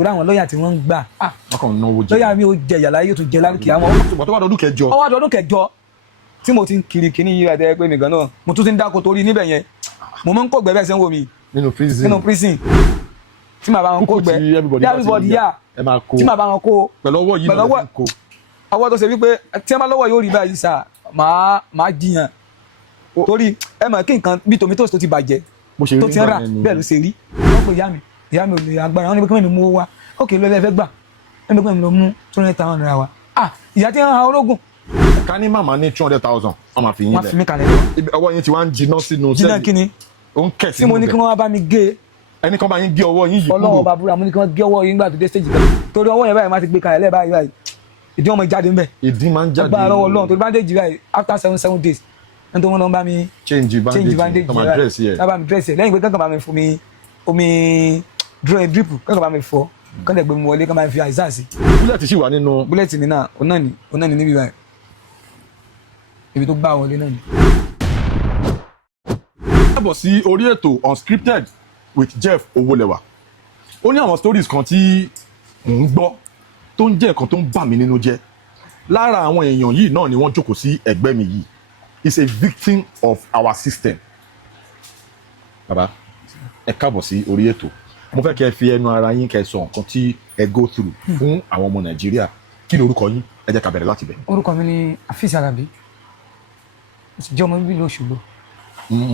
torí àwọn lọ́ọ̀yà tí wọ́n ń gbà ọkàn náwó jẹ lọ́ọ̀yà mi ò jẹ yàrá yóò tún jẹ lálùkì àwọn. ṣùgbọ́n tó wà lọ́dún kẹjọ. ọwọ́ àdọ́dún kẹjọ tí mo ti ń kiri kíní yíra tẹ́ pé mi gan náà mo tún ti ń dáko torí níbẹ̀ yẹn mo máa ń kó gbẹ́bẹ́ sẹ́wọ́ mi nínú prison tí màá bá wọn kó gbẹ everybody yà tí màá bá wọn kó pẹ̀lú ọwọ́ yìí náà lè kó. ọwọ́ tó ṣe wípé tí ẹ bá lọ́wọ́ yóò rí báyìí sà máa jiyàn torí ẹ mọ̀ kí nǹkan bí tomatoes tó ti bàjẹ́ tó ti ń rà bẹ́ẹ̀ ló ṣe rí wọ́n pe ìyá mi ò lè agbára wọn ní pé kí wọ́n mú wá ókè ló lẹ́fẹ́ gbà ẹ mọ̀ pé mi lọ mú 200,000 naira wa ìyá tí ń ha ológun. ká ní màmá ní 200,000 wọ́n máa fi yín lẹ̀. wọ́n fi mí kalẹ̀ lọ. ọwọ́ yín ti wá ń jiná sínú sẹ́ẹ̀lì. jiná kíni ó ń kẹ̀ sínú bẹ̀. tí mo ní kí wọ́n wá bá mi gé ẹni kan bá yín gé ọwọ́ yín yìí kúrò. ọlọ́wọ́ bàbúrà mo ní kí wọ́n gé ọwọ́ yín nígbà tó dé stage kan torí ọwọ́ yẹn báyìí máa ti gbé kalẹ̀ lẹ́ẹ̀ báyìí ìdí wọn máa jáde ńbẹ̀. ìdí máa ń jáde. agbára ọlọ́run torí bandage báyìí after 7 days ẹni tó wọn lọ bá mi change bandage báyìí bá mi dress yẹ lẹ́yìn pé kankan bá mi fún mi omi drip kankan bá mi fọ kán dẹ̀ gbé mi wọlé kán bá mi fi àìsàn sí. búlẹ̀tì sì wà nínú. búlẹ̀tì mi náà ọ̀nà ni níbi báyìí ibi tó gbá wọlé náà ni. káàbọ̀ sí orí ètò Unscripted with Jeff Owólẹwà. ó ní àwọn stories kan tí mò ń gbọ́ tó ń jẹ́ nǹkan tó ń bà mí nínú jẹ́. lára àwọn èèyàn yìí náà ni wọ́n jókòó sí ẹ̀gbẹ́ mi yìí. He's a victim of our system. Bàbá ẹ káàbọ̀ sí orí ètò. mo fẹ́ kẹ́ ẹ fi ẹnu ara yín kẹ́ ẹ sọ nǹkan tí ẹ go through fún àwọn ọmọ Nàìjíríà. kí ni orúkọ yín? ẹ jẹ́ ká bẹ̀rẹ̀ láti bẹ̀. orúkọ mi ni Afeez Alabi mo sì jẹ́ ọmọ bíbí ìlú Òṣogbo.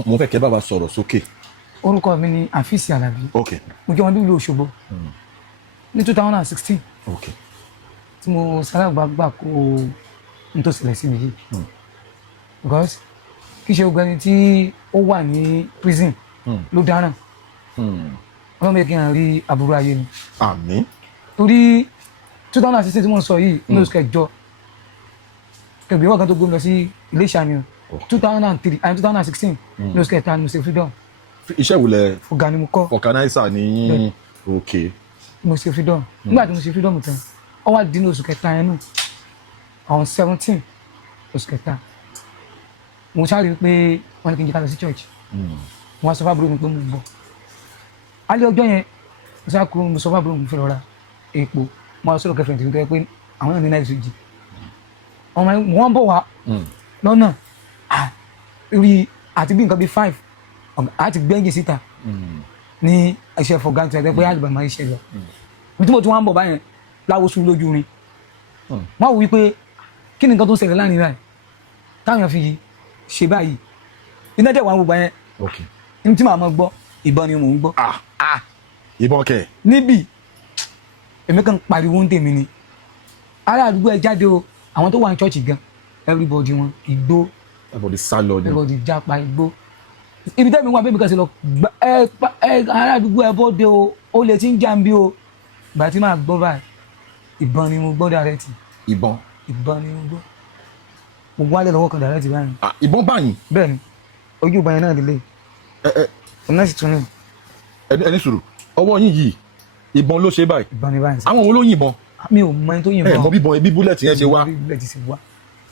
mo fẹ́ kẹ́ bá wa sọ̀rọ̀ sókè. orúkọ mi ni Afeez Alabi mo jẹ́ ọmọ bíbí ìlú Òṣogbo ní 2016 tí mo sálágbàgbà kó n tó ṣẹlẹ̀ sí mi yìí because kì í ṣe gbogbo ẹni tí ó wà ní prison ló dáràn ọlọ́mọ yẹ kí n rí aburú ayé mi. àmín. torí 2016 tí mo ń sọ yìí ní oṣù kẹjọ kẹgbẹ́ wọ́n kan tó gbé mi lọ sí Iléṣà ni o 2003 and 2016 ní oṣù kẹta ni mo ṣe freedom. iṣẹ́ wo lẹ. ọ̀gá ni mo kọ́. organizer ni ok. mo ṣe freedom nígbà tí mo ṣe freedom tán ó wá di ní oṣù kẹta yẹn nù on 17 oṣù kẹta mo sáré pé wọ́n ní kí n jẹ́ ká lọ sí church wọ́n á sọ fábúrò mi pé mo ń bọ̀ alẹ́ ọjọ́ yẹn mo sá kúrò mo sọ fábúrò mi fẹ́ lọ ra epo mo á sọ̀rọ̀ kẹfẹ́ nítorí pé àwọn náà ní náà ìṣèjì ọmọ wọn bọ̀ wá lọ́nà rí àti bí nǹkan bíi 5 àti gbẹ́ngì síta ní iṣẹ́ fọ̀gá tí a jẹ́ pé àlùbà máa ń ṣe lọ bí tí mo tún wá ń bọ̀ báyẹn láwọ́sùn lójú rin wọ́n wò wípé kí ni nǹkan tó ń ṣẹlẹ̀ láàrin rẹ̀ táwọn fi ṣe báyìí iná dẹ̀ wà ń gbogbo yẹn ní tí màá mọ gbọ́ ìbọn ni mò ń gbọ́. ìbọn kẹ. níbí èmi kan pariwo ń tèmi ni ará àdúgbò ẹ jáde o àwọn tó wà ní ṣọ́ọ̀ṣì gan everybody wọn ìgbó everybody sá lọ ni everybody jápa ìgbó ibi tẹ́mi wà bẹ́ẹ̀ mi kan ṣe lọ ará àdúgbò ẹ bọ́dé o ó lè ti ń jà ń bí o ìgbà tí màá gbọ́ báyìí ìbọn ni mo gbọ́ dàrẹ́tì. ìbọn ni mo gbọ́ mo wálé lọ́wọ́ kan dàrẹ́tì báyìí. ìbọn báyìí. bẹ́ẹ̀ ni ojú ìbọn yẹn náà délé ọ̀nà sì tún ní. ẹni sùúrù ọwọ́ yín yìí ìbọn ló ṣe báyìí. ìbọn ni báyìí. àwọn wo ló yìnbọn. mi ò mọ ẹni tó yìnbọn. ẹ mọ bíbọn ẹbí búlẹ̀tì yẹn ṣe wá. búlẹ̀tì ṣe wá.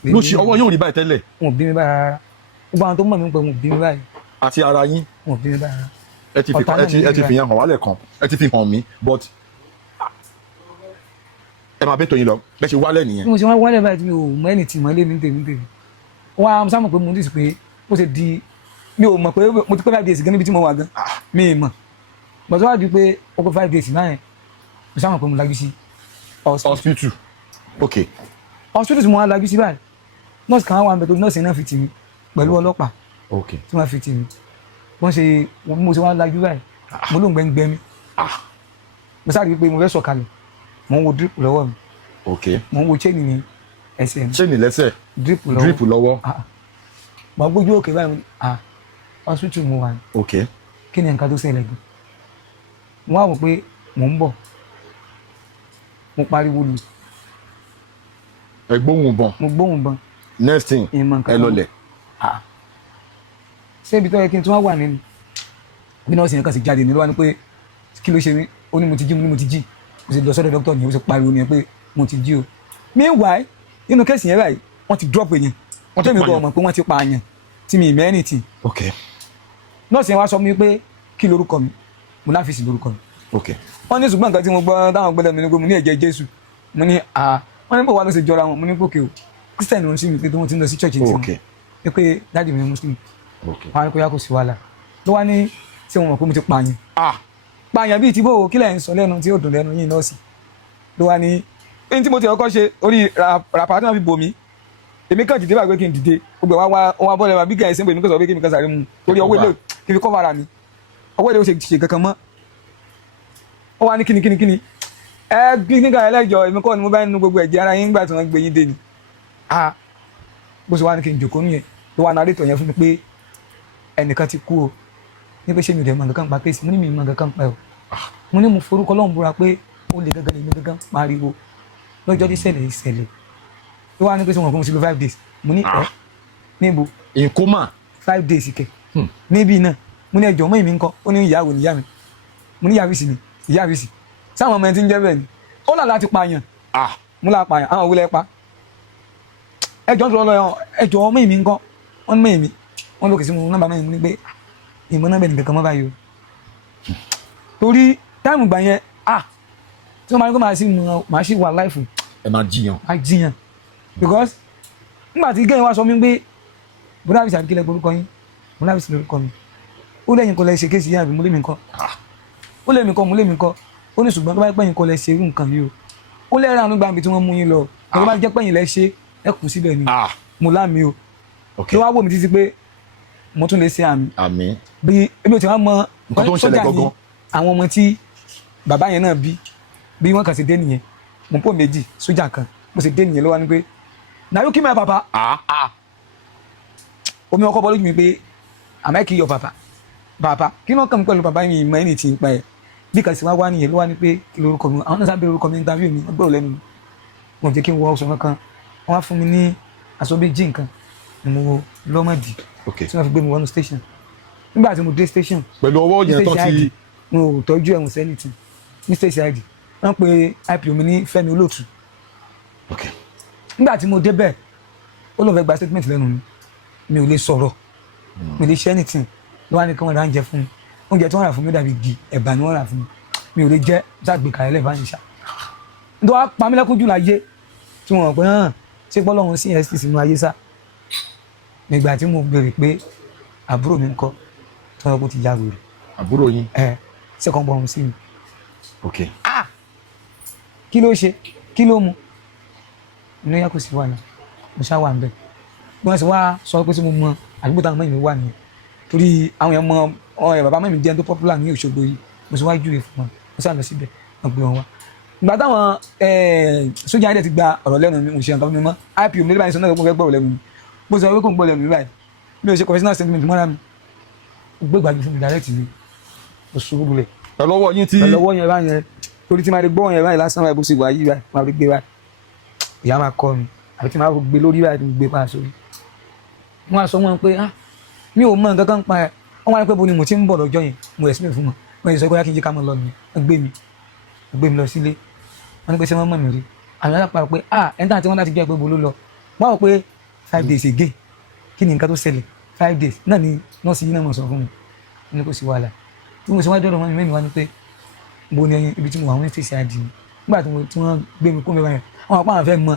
ló ṣe ọwọ́ yóò rí báyìí tẹ́lẹ̀. wọn ò bí mi báyìí rárá gbogbo àwọn tó mọ̀ mí pé wọn ò bí mi báyìí. àti ara yín. wọn ò bí mi báyìí rárá. ẹ ti fi hàn wálẹ̀ kan ẹ ti fi hàn mí but ẹ máa bẹ́ tó yín lọ bẹ́ẹ̀ ṣe wálẹ̀ nìyẹn. mo ṣe wá wálẹ̀ báyìí tí mi ò mọ ẹni tì mọ́ lé ní tèmi wọn á sáà mọ̀ pé mo dì sí pé ó ṣe di mi ò mọ̀ pé mo ti pẹ́ 5 days gan níbi tí mo wà gan mi ì mọ̀ but wá di pé ó pẹ́ 5 days náà yẹn mo sáà mọ̀ pé mo lajú sí hospital ok hospital tí mo wá lajú sí báyìí nọ́ọ̀sì kan wà ń bẹ tó nọ́ọ̀sì náà fi tì mí pẹ̀lú ọlọ́pàá ok tí wọ́n fi tì mí wọ́n ṣe mo ṣe wá lajú báyìí mo ló ń gbẹ́ngbẹ́ mi mo sáà rí pé mo fẹ́ sọ̀kalẹ̀ mo ń wo drip lọ́wọ́ mi ok mo ń wo chain ní ẹsẹ̀ mi chain lẹ́sẹ̀ drip lọ́wọ́ mo gbójú òkè báyìí hospital mo wà ní. ok kí ni nǹkan tó ṣẹlẹ̀ gan mo wá wò pé mò ń bọ̀ mo pariwo lù. ẹ gbóhùn bọn. mo gbóhùn bọn. next thing ẹ lọlẹ̀. ṣé ibi tó yẹ kí n tún wá wà nínú bí nọ́ọ̀sì yẹn kan sì jáde nílò wá ní pé kí ló ṣe mí ó ní mo ti jí mo sì lọ sọ́dọ̀ dókítà yẹn ó sì pariwo ni pé mo ti jí o. meanwhile nínú kẹ́sì yẹn báyìí wọ́n ti drop èèyàn wọ́n tẹ̀mí gbọ́ ọmọ pé wọ́n ti pa àyàn tí mi ìmẹ́rin tì. ok nọ́ọ̀sì yẹn wá sọ mi pé kí lorúkọ mi mo láfíìsì lorúkọ mi wọ́n ní ṣùgbọ́n nǹkan tí mo gbọ́ táwọn gbọ́dọ̀ mi ní pé mo ní ẹ̀jẹ̀ Jésù mo ní wọ́n ní bò wá ló ṣe jọra wọn mo ní pòkè o Christian ló ń sí mi pé wọ́n ti ń lọ sí church ní tiwọn pé dáàdì mi ní Muslim wọn á ní kó yá kó sí wàhálà ló wá ní tí wọn mọ̀ pé mo ti pààyàn pààyàn bíi ti bó o kílẹ̀ ń sọ lẹ́nu tí ó dùn lẹ́nu yín nọ́ọ̀sì ló wá ní ẹni tí mo ti ọkọ ṣe orí ràpà tí wọ́n fi bò mí èmi kàn dìde báyìí pé kí n dìde gbogbo wa bọ́ọ̀lù wa bí gẹ̀ẹ́sì ń pè mí kó sọ pé kí mi kan sáré mu torí ọwọ́ ilé kí fi kọ́fà ara mi ọwọ́ ilé ó ṣe kankan mọ́ ó wá ní kíni ẹ bí nígbà ẹlẹ́jọ́ èmi kọ́ ni mo bá nínú gbogbo ẹ̀jẹ̀ ara yín nígbà tí wọ́n gbé yín dé ni bó ṣe wá ní kí n jòkó nìyẹn ló wá narétọ̀ yẹn fún mi pé ẹnìkan ti kú o ní pé ṣé mi ò dẹ̀ mọ̀ nǹkan pa kéèsì mo ní mi mọ̀ nǹkan pa ẹ̀ o mo ní mo forúkọ Ọlọ́run búra pé ó lè gángan èmi gángan pariwo lọ́jọ́ tí ìṣẹ̀lẹ̀ ló wá ní pé ṣé wọn kò mo ti lo 5 days mo ní ẹ̀ níbo ìkómà 5 days kẹ níbí náà mo ní ẹjọ́ mọ́ èmi ńkọ́ ó ní ìyàwó níyà mi mo ní ìyàwó sì ni ìyàwó sì sáwọn ọmọ ẹni tí ń jẹ́ bẹ́ẹ̀ ni ó là láti pààyàn mo là pààyàn àwọn òwúlẹ̀ pa ẹjọ́ tó lọ ẹjọ́ ọmọ èmi ńkọ́ wọ́n mọ̀ èmi wọ́n lókè sí mo nọ́mbà mẹ́rin mo ní pé ìmọ̀ náà bẹ̀ nìkan kan mọ́ báyìí o torí táìmù gbà yẹn tí wọ́n máa ní kó máa sì wà láìfù ẹ máa jiyàn because nígbà tí gẹ́yìn wá sọ mí pé bọ́dá àbísí àbíkílẹ̀ orúkọ yín bọ́dá àbísí lórúkọ mi ó lẹ́yìn kọ́ lẹ́ ṣe kéèsì yín àbí mo lé mi kọ́ ó lé mi kọ́ ó ní ṣùgbọ́n tó bá pẹ́yìn kọ́ lẹ́ ṣe irú nǹkan yìí o ó lẹ́rìn àwọn gbàǹbì tí wọ́n mú yín lọ tó bá jẹ́ pẹ́yìn lẹ́ ṣe ẹ kù síbẹ̀ ni mo láàmì o tó wá wò mí títí pé mo tún lè ṣe àmì bí ebi ò tí wọ́n mọ sójà ní àwọn ọmọ tí bàbá yẹn náà bí wọ́n kàn ṣe dé nìyẹn mo pò méjì sójà kan mo ṣe dé nìyẹn ló wá ní pé na you kill my papa omi ọkọ bọ lójú mi pé am I kill your papa kí ni wọ́n kàn mí pẹ̀lú bàbá mi ìmọ̀ ẹni tí ń pa ẹ̀ bí kàn sí wá nìyẹn ló wá ní pé kí lórúkọ mi àwọn náà sábẹ́ orúkọ mi interview mi wọ́n gbọ́dọ̀ lẹ́nu mi wọ́n jẹ́ kí n wọ ọ̀sán kankan wọ́n á fún mi ní aṣọ bíi jí nǹkan ni mo lọ́mọdì tí wọ́n fi gbé mi wọnú station nígbà tí mo dé station pẹ̀lú ọwọ́ yẹn tó ti mo ò tọ́jú ẹ̀wọ̀n sẹ́nìtì ní station id wọ́n pe IPO mi ní Fẹ́mi Olóòtú nígbà tí mo débẹ̀ ó lóun fẹ́ gba statement lẹ́nu mi ò lè sọ̀rọ̀ mi ò lè ṣe anything ló wá ní kí wọ́n ra oúnjẹ fún mi oúnjẹ tí wọ́n rà fún mi dàbí igi ẹ̀bà ni wọ́n rà fún mi ò lè jẹ́ ṣàgbé kalẹ̀ lẹ́ẹ̀bá yìí ṣá nítorí wọ́n pa mí lẹ́kún jù láyé tí wọ́n rò pé ṣé pọ́lọ́run sí ST sínú ayé sá nígbà tí mo béèrè pé àbúrò mi ń kọ́ tí wọ́n kó ti ya wèrè. àbúrò yín. second born sí mi. kí ló ṣe kí ló mu inú yà kò sí wà náà mo ṣá wà nbẹ bí wọ́n sì wá sọ pé tí mo mọ àdúgbò táwọn mẹ́rin mi wà nìyẹn torí àwọn yẹn mọ bàbá mẹ́rin jẹ́ tó popular ní Òṣogbo yìí mo sì wá júwe fún wọn mo sì lọ síbẹ̀ wọ́n gbé wọn wá. ìgbà táwọn sójà ayédè ti gba ọ̀rọ̀ lẹ́nu mi mo ṣe nǹkan fún mi mọ́ IPO mi nígbà tí sọ náà kó fẹ́ gbọ́ ọ̀rọ̀ lẹ́nu mi mo sọ pé kò ń gbọ́ lẹ́nu mi báyìí mi ò ṣe professional statement mọ́ra mi gbé gbàgbé fún mi direct mi mo ṣubú bulẹ̀. pẹ̀lú ọwọ́ yín tí. pẹ̀lú ọwọ́ yẹn báyẹn torí tí máa rí gbọ́ yẹn báyìí lásán báyìí bó ṣe wà yìí báyìí máa rí gbé báyìí ìyá máa kọ́ mi àbí tí máa gbé lórí báyìí tí mo gbé pa sórí. wọ́n á sọ wọn pé mi ò mọ nǹkan kan pa ẹ̀ wọ́n wá ní pé bo ni mo ti ń bọ̀ lọ́jọ́ yẹn mo explain fún wọn wọ́n yẹ sọ pé kí n jẹ́ ká mọ̀ lọ nìyẹn wọ́n gbé mi lọ sílé wọ́n ní pé ṣé wọ́n mọ̀ mí rí àwọn alápàá pé ẹni tí wọ́n láti jẹ́ pé bo ló lọ wọ́n wọ́n pé 5 days again kí ni nǹkan tó ṣẹlẹ̀ 5 days náà ni nọ́ọ̀sì yìí náà mọ̀ sọ fún mi ní kò sí wàhálà bí mo ṣe wá dọ́dọ̀ wọn mi mẹ́mi wá ní pé bo ni ibi tí mo wà wọ́n ti ṣe àdì nígbà tí wọ́n gbé mi kó mi báyẹn àwọn apá àwọn fẹ́ mọ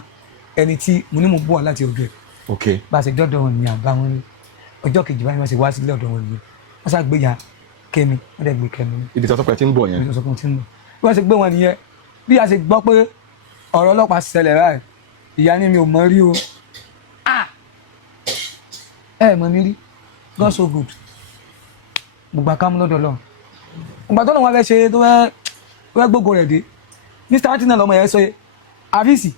ẹni tí mo ní mo bọ̀ láti ọ̀dọ̀ ẹ̀ bá a ṣe dọ́dọ̀ wọn ní àbá wọn ní ọjọ́ kejì báyìí wọ́n ṣe wá sílé ọ̀dọ̀ wọn ní wọ́n ṣá gbé ya Kẹ́mi wọ́n dẹ̀ gbé Kẹ́mi. ibi tí ọtọ́pẹ́ ti ń bọ̀ yẹn. ibi tí ọtọ́pẹ́ ti ń bọ̀ bí wọ́n ṣe gbé wọn nìyẹn bí a ṣe gbọ́ pé ọ̀rọ̀ ọlọ́pàá ṣẹlẹ̀ báyìí ìyá ni mi ò mọ rí o ẹ mọ mi rí God so good gbogbo àkámú lọ́dọ̀ lọ ìgbà tó lọ wọn fẹ́ ṣe tó fẹ́ gbogbo rẹ̀ dé Mr. Anthony lọmọ yẹn sọ àfíìsì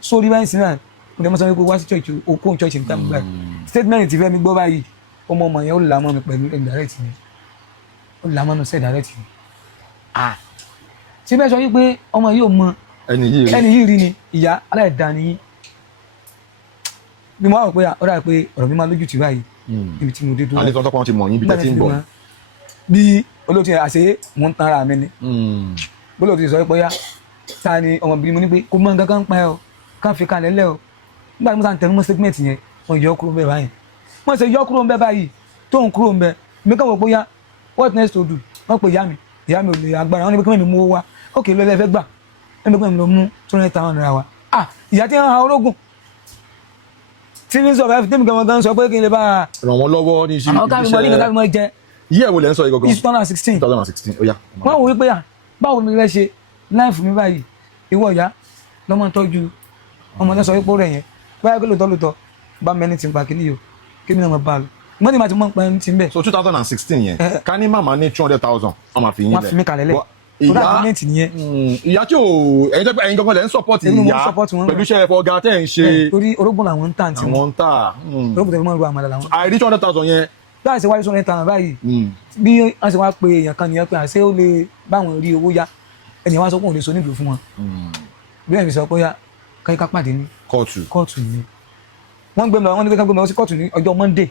sórí báyìí sí náà mo dẹ̀ mọ́ sọ pé wá sí church okó church ní tàbí báyìí statement ti fẹ́ mi gbọ́ báyìí ọmọ yẹn ó là mọ́ mi pẹ̀lú indirect ni ó là mọ́ mi sẹ́ direct ni ṣé bẹ́ẹ̀ sọ wípé ọmọ yìí ò mọ ẹni yìí rí ni ìyá aláìda ni yín bí mo wá rò pé ọ̀rọ̀ pé ọ̀rọ̀ mi máa lójú tì báyìí níbi tí mo dé dúró. àní tọ́tọ́ kan ti mọ̀ yín bí tẹ́tí ń bọ̀. bí olóòtú yẹn àṣẹ mò ń tan ara mi ni olóòtú yẹn sọ pé yá ta ni ọmọbìnrin mo ní pé kò mọ nǹkan kan pa ẹ o kàn fi kalẹ̀ lẹ́ o nígbà tí mo sàn tẹnu mọ́ statement yẹn wọ́n yọ kúrò ń bẹ báyìí wọ́n ṣe yọ kúrò ń bẹ báyìí tóun kúrò ń bẹ mi kàn wọ́n pé yá what next to do wọ́n pè yá mi ìyá mi ò lè agbára wọn ní pé kí mi mú owó wá ókè lọ́lẹ́ fẹ́ gbà ẹni pé mi lọ mú 200,000 naira wá ìyá tí wọ́n ha ológun tí mi sọ fẹ́ tẹ́mi gangan sọ pé kí n lè bá ràn wọ́n lọ́wọ́ ní iṣẹ́ àwọn káfí mọ́ ní káfí mọ́ jẹ yíyẹ wo lẹ́ ń sọ yìí gangan 2016 2016 ó yá. wọ́n wò wípé báwo ni mo fẹ́ ṣe láìfù mi báyìí ìwọ ìyá lọ́mọ tọ́jú ọmọ tó sọ wípé ó rẹ̀ yẹn báyìí pé lóòótọ́ bá mẹ́ni ti ń pa kíní yìí o kí ni ọmọ bá lọ mọ́ni máa ti mọ́ pẹ́ ti ń bẹ̀. so 2016 yẹn ká ní màmá ní 200,000 wọ́n máa fi yín lẹ̀ wọ́n fi mí kalẹ̀ lẹ̀ tó dà gọ́ọ̀mẹ̀ntì nìyẹn. ìyá tí ò ẹ̀yin tẹ́ pé ẹ̀yin gangan lẹ́ ń support ìyá pẹ̀lú iṣẹ́ ẹ̀fọ́ ọ̀gá tẹ́ ń ṣe. torí orógùn làwọn ń tà tí àwọn ń tà. orógùn tẹ̀lé mọ́ ìlú àmàlà làwọn. àìrí 200,000 yẹn. báyìí ṣe wáyé 200,000 báyìí bí wọ́n ṣe wá pe èèyàn kan nìyẹn pé àṣé ó lè báwọn rí owó yá ẹnìyàn wá sọ pé òun lè so nídùú fún wọn bí ẹ̀mí sọ pé yá káyí ká pàdé ní kóòtù ni wọ́n gbé mi lọ wọ́n ní ká gbé mi lọ sí kóòtù ní ọjọ́ Monday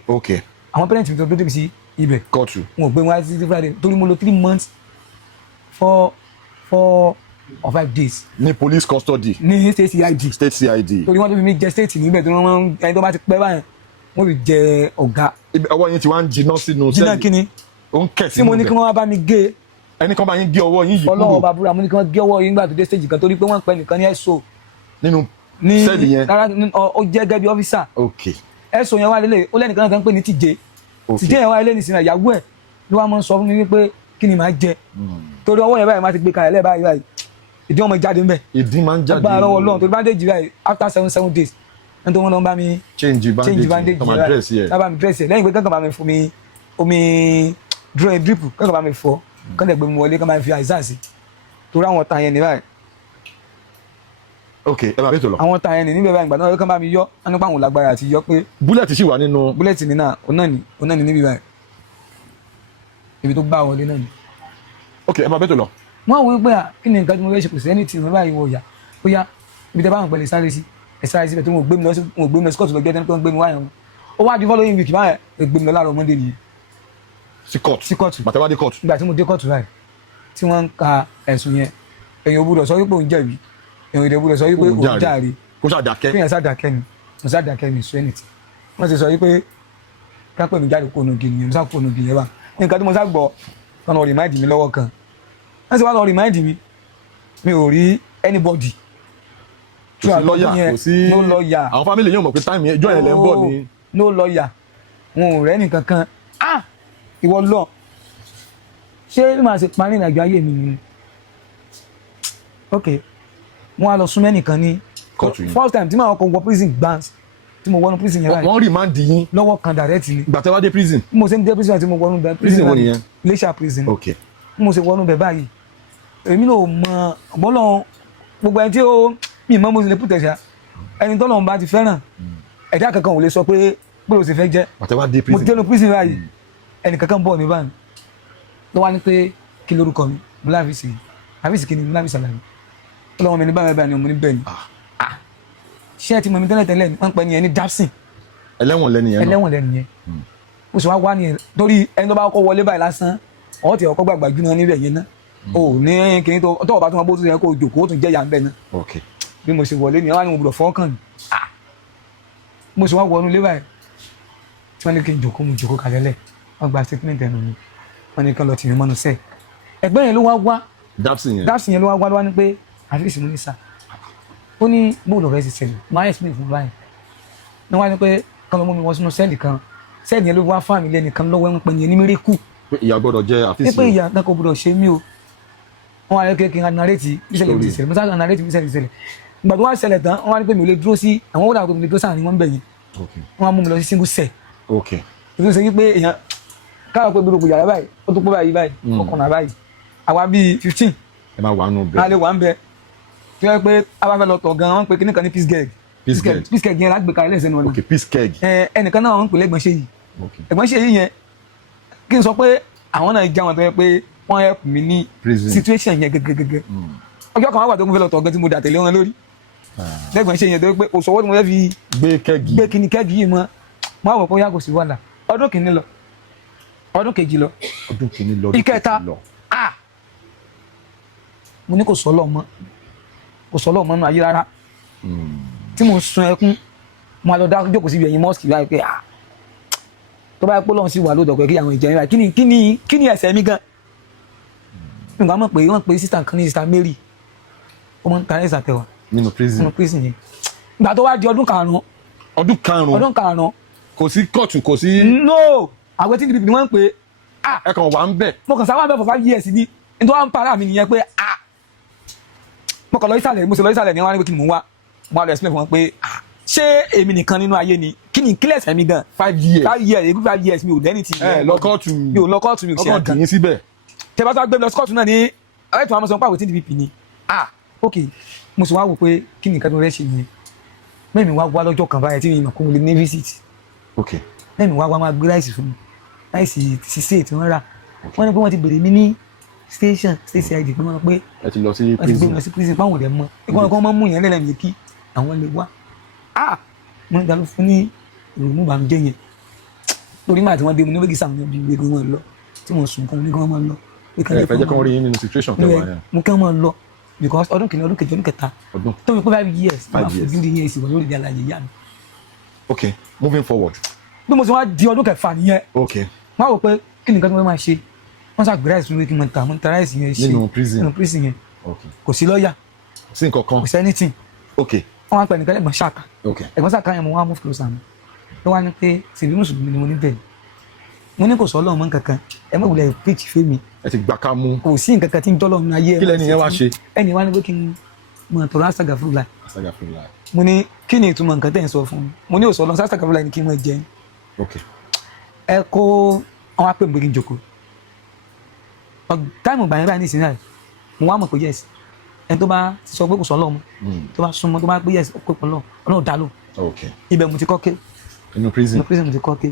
àwọn pẹ́rẹ́ǹtì mi tó dé sí ibẹ̀ wọn ò gbé mi wá sí Friday torí mo lò 3 months 4 or 5 days. ní police custody. ní state CID. state CID. torí wọ́n tó fi mí jẹ state níbẹ̀ tó wọ́n ẹni tó bá ti pẹ́ báyìí wọ́n fi jẹ ọ̀gá. ọwọ́ yín ti wá ń jiná sínú sẹ́ẹ̀lì. jiná kíni. ó ń kẹ̀ sínú bẹ̀. tí mo ní kí wọ́n bá mi gé. ẹni kan bá yín gé ọwọ́ yín yìí kúrò. ọlọ́wọ́ bá búra mo ní kí wọ́n gé ọwọ́ yín gbà tó dé stage kan torí pé wọ́n pẹ́ nìkan ní ẹ̀sọ́. nínú sẹ́ẹ̀lì yẹn. rárá ó jẹ́ gẹ́gẹ́ bí ọ́físà. ok. ẹ̀sọ́ yẹn wá lélẹ̀ ó lẹ́nìkan náà kan pè ní tìjẹ́. tìjẹ́ yẹn wá lélẹ̀ nísìnyí ìyàwó ẹ̀ ló wá máa ń sọ fún mi wípé kí ni màá jẹ. torí ọwọ́ yẹn báyìí máa ti gbé kalẹ̀ lẹ́ẹ̀ báyìí ìdí ọmọ jáde ńbẹ. ìdí máa ń jáde. agbára lọ́wọ́ Ọlọ́run torí bandage báyìí after 7 days ẹni tó wọ́n lọ bá mi change bandage tó máa dress yẹ lábàá mi dress yẹ lẹ́yìn pé kankan bá mi fún mi omi drip kankan bá mi fọ kankan gbé mi wọlé kankan bá mi fi àìsàn sí torí àwọn ọ̀tá yẹn ní báyìí. ok ẹ bá mi tó lọ. àwọn ọ̀tá yẹn ní níbẹ̀ báyìí ìgbà náà kankan bá mi yọ wọn nípa àwọn lágbára àti yọ pé. búlẹ̀tì sì wà nínú. búlẹ̀tì ní náà ọ̀nà ní níbi báyìí ibi tó gbá wọlé náà ni. ok ẹ bá mi tó lọ. wọ́n wọ́n pé kí ni nǹkan tí mo fẹ́ ṣe kò sí ẹni tí mo báyìí wọ ọ̀yà ó yá ibi tẹ́ bá wọn pẹ̀lẹ́ sáré sí ẹ̀ sáré síbẹ̀ tó wọn gbé mi lọ sí kóòtù lọ gẹ́gẹ́ tó ń gbé mi wáyà wọn ó wá di following week báyìí gbé mi lọ láàárọ̀ Monday nìyẹn. sí kóòtù bàtà wá dé kóòtù. ìgbà tí mo dé kóòtù báyìí tí wọ́n ń ka ẹ̀sùn yẹn èèyàn òbúdọ̀ sọ wípé òun jẹ̀bi èèyàn òbúdọ̀ sọ wípé òun jàre kó ṣàdàkẹ́. fíyàn ṣàdàkẹ́ ni mo ṣàdàkẹ́ ni serenity wọ́n ti sọ wípé kápẹ́ mi jáde kó onúgi nìyẹn mo sá kó onúgi yẹn bá nǹkan tí mo sá gbọ́ ọ̀nà remind mi lọ́wọ́ kan wọ́n sì wá lọ remind mi ò rí anybody. kò sí lọ́ọ̀yà kò sí no lawyer. àwọn family yóò mọ̀ pé táìmù ẹjọ́ yẹn lẹ́ ń bọ̀ ni. no lawyer wọn ò rẹ́ nìkan kan ìwọ lọ ṣé bí màá ṣe parí ìrìnàjò ayé mi ni ok wọn á lọ sún mẹ́nìkan ní first time tí màá kọ wọ prison gbans tí mo wọnú prison yẹn báyìí wọ́n remand yín lọ́wọ́ kan direct ni. ìgbà tẹ́ wá dé prison. bí mo ṣe ń dé prison àti mo wọnú bẹ prison wo nìyẹn. Iléṣà prison. ok bí mo ṣe wọnú bẹ báyìí èmi náà mọ ọgbọ́n gbogbo ẹni tí ó mi mọ́ mo sì lè pùtẹ̀ṣà ẹni tó lọ́n bá ti fẹ́ràn ẹ̀dá kankan ò lè sọ pé o sì fẹ́ jẹ́ àtẹwá dé prison mo dénú prison báyìí ẹnì kankan bọ̀ ní báyìí ló wá ní pé kí lórúkọ mi Bùláfíìsì àfíìsì kí ni Bùláfíìsì àlàyé ó lọ́wọ́ mi ní báyìí ni ọmọ ní bẹ́ẹ̀ ni ṣé ẹ ti mọ̀ mi tẹ́lẹ̀ ni wọ́n ń pẹ́ ni ẹni Dapsin ẹlẹ́wọ̀n lẹ́ni yẹn ó sì wá ní ẹ torí ẹni tó bá kọ́ wọlé báyìí lásán ọ̀ tí ọkọ̀ gbàgbà jù náà níbẹ̀ yẹn náà o ní kíní tó ọba tó máa bó tó yẹ kó jòkó ó tún jẹ́ yà ń bẹ̀ náà bí mo ṣe wọlé ni wọ́n á ní mo gbọ́dọ̀ fọ́ọ̀kàn ni mo ṣe wá wọnú ilé báyìí tí wọ́n ní kí n jòkó mo jòkó kalẹ̀ lẹ̀ wọ́n gba statement ẹnu mi wọ́n ní kí n lọ tì mí mọ́nu sẹ́ẹ̀ ẹgbẹ́ yẹn ló wá Dapsin yẹn ló wá wá ní pé àfíìsì mo ní sà ó ní bóòlù rẹ̀ ti ṣẹlẹ̀ máa ń explain fún báyìí ní wọ́n á ní pé kán ló mú mi wọ́n sínú sẹ́ẹ̀lì kan sẹ́ẹ̀lì yẹn ló wá fáàmì lẹ́nìkan lọ́wọ́ ń pè ní mírèkù pé ìyá gbọ́dọ̀ jẹ́ àfíìsì pé ìyá kankan gbọ́dọ̀ ṣe mí o wọ́n wá ní kékeré kan narrate bísẹ̀lẹ̀ ti ṣẹlẹ̀ mo sáré narrate bísẹ̀lẹ̀ ṣẹlẹ̀ ìgbà tó wá ṣẹlẹ̀ tán wọ́n wá ní pé mi ò lè dúró sí àwọn wọ́n dà pé mi lè dúró sáà ní wọ́n ń bẹ̀ yẹn wọ́n wá mú mi lọ sí single cell ìlú ṣe wípé èèyàn káwọn pé gbogbo yàrá báyìí ó tó pé báyìí ọkùnrin báyìí àwa bíi 15 ẹ máa wà nù bẹ́ẹ̀ a lè wà ń bẹ tí wọ́n pé abáfẹ́ lọ tọ̀ gan-an wọ́n pe kíní kan ní peace keg yẹn lágbèéká ẹlẹ́sẹ̀ náà ok peace keg ẹnìkan náà wọ́n ń pè lẹ́gbọ̀n ṣe yìí ẹ̀gbọ́n ṣe yìí yẹn kí n sọ pé àwọn náà já wọn tó yẹ pé wọ́n help mi ní situation yẹn gẹ́gẹ́gẹ́gẹ́ ọjọ́ kan wà tó ń fẹ́ lọ tọ̀ gan tí mo dà tẹ̀lé wọn lórí lẹ́gbọ̀n ṣe yẹn tó yẹ pé òṣòwò tí mo fẹ́ fi gbé kíní kẹ́gì yìí mọ́ mo àwọn ọ̀pọ̀ yà kò sí wàhálà ọdún kìíní lọ ọdún kejì lọ ìkẹta mo ní kò sọ́lọ̀ mọ́ nínú ayé rárá tí mo sun ẹkún mo lọ dá jókòó síbi ẹ̀yìn mọ́ọ̀sì báyìí pé tó bá yẹ pé Ọlọ́run sì wà lóòótọ́ pé kí àwọn ìjẹun báyìí kí ni ẹ̀ṣẹ̀ mi gan nígbà mọ̀ pé wọ́n pe sísá kan ní sísá Mary ó máa ń ta rice àtẹ̀wà nínú prison yẹn ìgbà tó wá di ọdún karùn-ún kò sí kóòtù kò sí. no àwọn tí ni wọ́n ń pè ẹ kàn wà ń bẹ̀. mo kàn sáwà bẹ̀ for 5 years ni nítorí wọ́n ń para mi nìyẹn pé mo kàn lọ ìsàlẹ̀ mo sì lọ ìsàlẹ̀ ní wọ́n á ní pé kí ni mò ń wá mo á lọ explain fún wọn pé ṣé èmi nìkan nínú ayé ni kí ni kílẹ̀ ẹ̀sẹ̀ mi gan 5 years 5 years mi ò lẹ́ni tí lọ kóòtù mi ò lọ kóòtù mi ò ṣe ọkàn dìín síbẹ̀. tẹ bá tó gbé mi lọ sí kóòtù náà ní ọ̀rẹ́ tí wọ́n á mọ̀ sọ pé àwọn tí DPP ni ok mo sì wá wò pé kí ni nǹkan tó rẹ́ ṣe nìyẹn mẹ́mi wá wá lọ́jọ́ kan báyìí tí mi mọ̀ kó mo lè ní visit mẹ́mi wá máa gbé láìsí fún mi láìsí sísè tí wọ́n rà wọ́n ní pé wọ́n ti bèrè mi ní station id pé wọ́n pé ẹ ti lọ sí wọ́n ti gbé mi lọ sí prison báwọn ò dẹ̀ mọ́ ìkọ́ni kan máa ń mú yẹn lẹ́lẹ́mìí kí àwọn lè wá mo ní ìdáló fún ní ìrònú ìbànújẹ́ yẹn lórí máa tí wọ́n dé mo ní wégi sáwọn ẹbí gbé wọn lọ tí mo sùn kan ní kí wọ́n máa lọ. ẹ fẹ́ jẹ́ kí wọ́n rí yín nínú situation tẹ́ wà yẹn. mo kí wọ́n máa lọ because ọdún kìíní ọdún kejì ọdún kẹta tó mi pé 5 years máa fojú rí yẹn èsì wọ́n lórí ìdí alájẹ yá mi. ok moving forward. bí mo ti wá di ọdún kẹfà nìyẹn ok wọ́n á wò pé kí nìkan tó fẹ́ máa ṣe wọ́n sá gbé ráìsì lórí kí mo ta ráìsì yẹn ṣe nínú prison yẹn kò sí lọ́ọ̀yà sí nǹkan kan kò sí anything ok wọ́n á pẹ̀ nìkan ẹ̀gbọ́n ṣáàkà ok ẹ̀gbọ́n ṣáàkà yẹn mo wá move closer mi ló wá ní pé sèbí mùsùlùmí ni mo ní bẹ́ẹ̀ mo ní kò sọ ọlọ́run mọ́ kankan ẹ má wulẹ̀ preach fẹ́ mi ẹ ti gbà ká mú kò sí nǹkan kan tí ń dọ́lọ́ nínú ayé ẹ kí lẹ́ni yẹn wá ṣe ẹni wá ní pé kí n mọ̀ tọrọ astagfirullah mo ní kí ni ìtumọ̀ nǹkan tẹ̀ ń sọ fún mi mo ní òsọ ọlọ́run astagfirullah ni kí n mọ̀ jẹ́ ok ẹ kó àwọn apẹ̀ mbẹ́gi jòkó táìmù gbà yẹn báyìí ní ìsìn náà mo wá mọ̀ pé yes ẹni tó bá ti sọ pé kò sọ ọlọ́run tó bá súnmọ́ tó bá pé yes ó pé pọ̀ ọlọ́run dá lò ibẹ̀ mo ti kọ́ ké inú prison mo ti kọ́ ké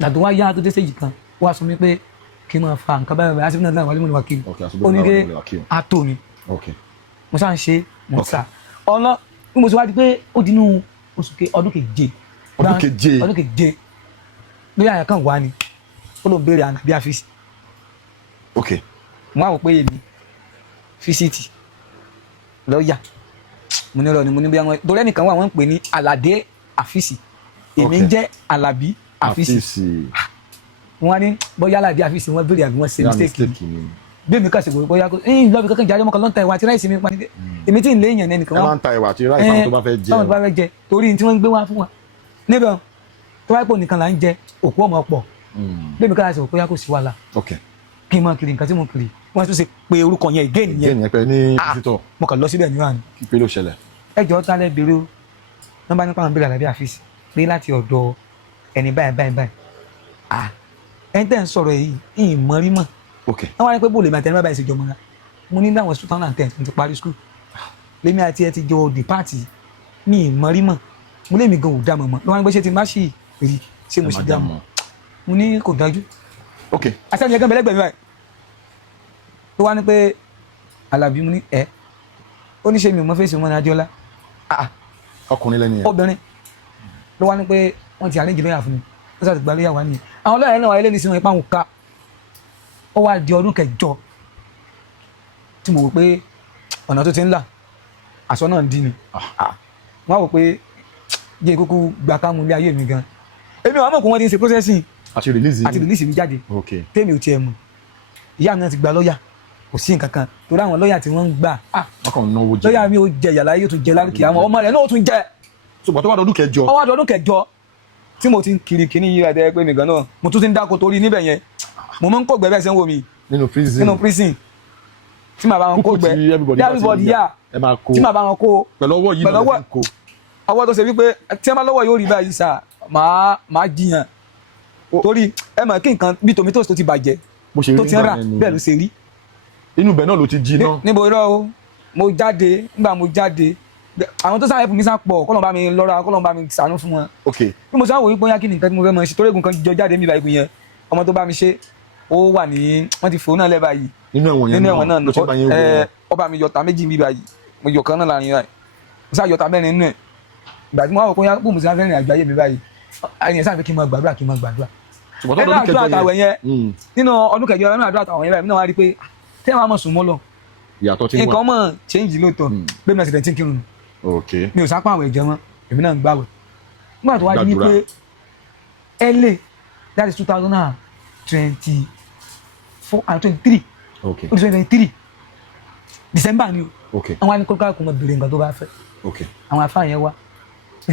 dàdú wá yá tó dé stage kan wá sọ mi pé kí n máa fa nǹkan báyìí báyìí asibina náà wà lẹ́mọ̀lẹ́ wákìlì ó ní ké àtò mi mo sáà ń ṣe mo sà ọ̀nà bí mo ti wá di pé ó di inú ọdún keje lórí àyà kan wà ní ó ló ń béèrè àná bí àfíìsì mo wá wò pé èmi fíṣítì lọ́ọ̀yà mo ní lọ ni mo ní bí àwọn torí ẹnìkan wà wọ́n ń pè ní Àlàdé àfíìsì èmi ń jẹ́ Àlàbí àfíìsì wọn wá ní bóyá Àlàdé àfíìsì wọn béèrè àbí wọn ṣe mistake bí èmi kà ṣe gbogbo bóyá kó lọ́ọ̀bì kankan jáde ọmọkan lọ́ntà ìwà àti ráìsì mi pàdé èmi tí ń lé èèyàn ẹnìkan wọn. ẹ máa ń ta ìwà àti ráìsì àwọn tó bá fẹ́ jẹ torí tí wọ́n ń gbé wá fún wa níbẹ̀ tó wáyé pò nìkan là ń jẹ òkú ọmọ pọ̀ bí èmi kà ṣe gbogbo bóyá kò sí wàhálà kí n máa kiri nǹkan tí mo kiri wọ́n tún ṣe pé orúkọ yẹn again yẹn pé ní títọ̀ mo kàn lọ síbẹ̀ níwájú ni. kí pé ló ṣẹlẹ̀. ẹ jọ ta lẹ bèrè o nọ́mbà nípa àwọn bèrè Àlàbí àfíìsì pé láti ọ̀dọ̀ ẹni báyìí ẹni tẹ́ ń sọ̀rọ̀ yìí ìmọ̀ rí mọ̀ wọ́n wá ní pé bóòlù ìbàtẹ́ ní báyìí ṣèjọba náà mo ní láwọn 2010 mo ti parí school lèmi àti ẹ ti jọ dìpáàtì mi ìmọ̀ rí mọ̀ mo lè mi gan ò dá mọ̀ mọ́ lọ́wọ́ ní pé ṣé ti má ṣì rí ṣé mo ṣì dá mọ̀ mo ní kò dájú àṣà ìyẹn gan bẹ̀lẹ́gbẹ̀ mi báyìí ló wá ní pé Àlàbí mo ní ó ní ṣe mi ò mọ fèsì ọmọ ní Adéọlá ọkùnrin lẹ́ni yẹn obìnrin ló wá ní pé wọ́n ti àríjì lóyà fún mi wọ́n sàti gba lóyà wá nìyẹn àwọn lọ́yà náà wà ilé ní sinú ipá wọn ká ó wá di ọdún kẹjọ tí mo wò pé ọ̀nà tó ti ń là aṣọ náà ń dí ni wọ́n wò pé jẹ́ kúkú gba ká mú ilé ayé mi gan èmi wà mọ̀ pé wọ́n ti ń ṣe processing àti release mi jáde tèmi ò tiẹ̀ mọ̀ ìyá mi náà ti gba lọ́yà kò sí nǹkan kan torí àwọn lọ́yà tí wọ́n ń gbà lọ́yà mi ò jẹ yàrá yóò tún jẹ lálùkì àwọn ọmọ rẹ̀ náà ó tún jẹ. ṣùgbọ́n tó wà lọ́dún kẹjọ. ọwọ́ àdọ́dún kẹjọ tí mo ti ń kiri kíní yíra dẹ́ pé nìkan náà mo tún ti ń dáko torí níbẹ̀ yẹn mo máa ń kó gbẹ bẹ́ẹ̀ sẹ́wọ́ mi nínú prison tí màá bá wọn kó gbẹ everybody yà tí màá bá wọn kó pẹ̀lú ọwọ́ yìí náà lè kó ọwọ́ tó ṣe wípé tí wọ́n bá lọ́wọ́ yóò rí báyìí sà máa jiyàn torí ẹ mọ̀ kí nǹkan bí tomatoes tó ti bàjẹ́ tó ti ń rà bẹ́ẹ̀ ló ṣe rí. inú ibẹ̀ náà ló ti jiná. níbo irọ́ o mo jáde nígbà mo jáde àwọn tó sáré fún mi sá pọ̀ kọ́lọ̀ bá mi lọ́ra kọ́lọ̀ bá mi ṣàánú fún wọn. bí mo sá wò wípé yá kí ni nǹkan tí mo fẹ́ mọ̀ ṣe torí egun kan jọ jáde níbi ìbáyìí yẹn ọmọ tó bá mi ṣe ó wà ní wọ́n ti fòó náà lẹ́bàá yìí. nínú ẹ̀wọ̀n náà ló ti bá yín wọ. ó bá mi yọta méjì níbi ìbáyìí mo yọ kan náà láàrin rẹ̀ mo sá yọta mẹ́rin nínú ẹ̀ ìgbà tí mo wá wò pé yá bó mo ti fẹ́ rìn àjò ayé mi báyìí ẹni ẹ̀ sáà fẹ́ kí n máa gbàdúrà ẹnu àdúrà àtàwẹ̀ yẹn nínú ọdún kẹjọ ẹnu àdúrà àtàwẹ̀ yẹn mi náà wá rí pé tí wọ́n á mọ̀ sùn mọ́ lọ nǹkan mọ̀ change lóòótọ́ pé mi náà sì dẹ̀ tí ń kírun mi ò sápá àwẹ̀ jẹ mọ́ èmi náà ń gbàwẹ̀ nígbà tó wá di pé LA that is 2024 and 23 Okay. 2023 December ni o. Okay. Àwọn anìkọ́kọ́ kò mọ bèrè nǹkan tó bá fẹ́. Okay. Àwọn afá yẹn wá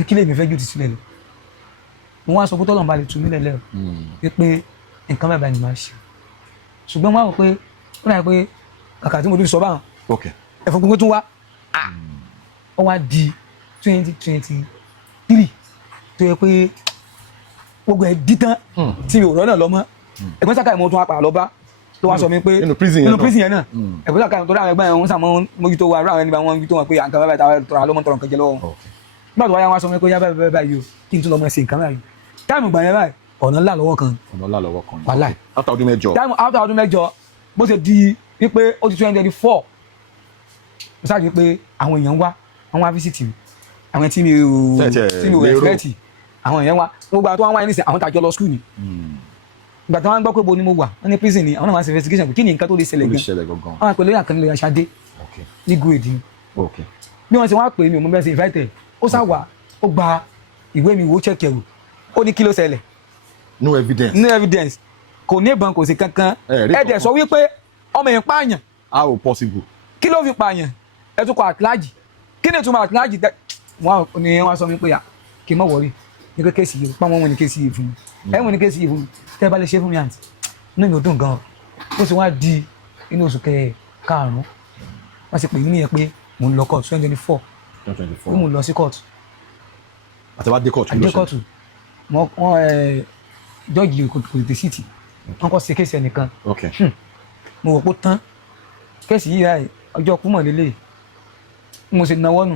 kí lèmi fẹ́ jù ti sílẹ̀ lọ. Mo wá sọ pé tọ́lọ́run bá lè tú mí lẹ́lẹ́ o pé nǹkan bẹ́ẹ̀ bá ní máa ṣe. Ṣùgbọ́n mo wá wò pé ó dà pé kàkà tí mo tún sọ báwọn ẹ̀fọn gbogbo tún wá ó wá di 2023 tó yẹ pé gbogbo ẹ̀ dí tán tí mi ò rọ́nà lọ mọ́ ẹ̀gbọ́n Sàkáì mo tún wá pa lọ bá tó wá sọ mi pé nínú prison yẹn náà ẹ̀gbọ́n Sàkáì tó dáhùn ẹgbẹ́ yẹn wọ́n sàmọ́ mójútó wa ráwọn ẹni bá wọn mójútó wọn pé àǹkan báyìí táwọn tọrọ àlọ́mọ tọrọ nǹkan jẹ lọ́wọ́ nígbà tó wáyà wọn sọ mi pé yá báyìí báyìí o kí n tún lọ mọ ẹsẹ̀ nǹkan báyìí táìmù gbà yẹn báyìí ọ̀nà ńlá lọ́wọ́ kan wàláì after ọdún mẹ́jọ bó ṣe di wípé ó ti 2024 mo sáré pé àwọn èèyàn wá àwọn afisiti àwọn tí mi ò expect àwọn èèyàn wá gbogbo àwọn tó wá wáyé nísìnyí àwọn tàjọ lọ school ni ìgbà tí wọ́n gbọ́ pé bo ni mo wà wọ́n ní prison ni àwọn náà máa ṣe investigation pé kí ni nǹkan tó lè ṣẹlẹ̀ gan wọ́n máa pè lórí àkànní lórí aṣáájú ní grade ni bí wọ́n ṣe wá pè mí mo bẹ́ẹ̀ ṣe invited ó sá wà ó gba ìwé mi wò ó check ẹ̀rù ó ní kí ló ṣẹlẹ̀ no evidence kò ní ìbọn kò sí kankan ẹ̀dẹ̀ sọ wípé ọmọ yẹn pààyàn how possible kí ló fi pààyàn ẹ tún kọ àtìláàjì kí ni ìtumọ̀ àtìláàjì wọn ni wọn sọ mi pé kí n má wọrí ní pé kéèsì yìí pọ́n wọn ní kéèsì yìí fún mi ẹ̀wọ̀n ní kéèsì yìí fún mi tẹ́ ẹ bá lè ṣe fún mi àǹtí inú mi ò dùn gan-an ó sì wá di inú oṣù karùn-ún wọ́n sì pè mí nìyẹn pé mò ń lọ court 2024 pé mò ń lọ sí court àtẹwá dé court wọ́n jọ́ọ̀jì kò tètè síìtì wọ́n kọ́ ṣe kéèsì ẹnìkan mo wò pé tán kéèsì yìí ráì ọjọ́ kú mọ̀ lélẹ̀ mo sì náwó nù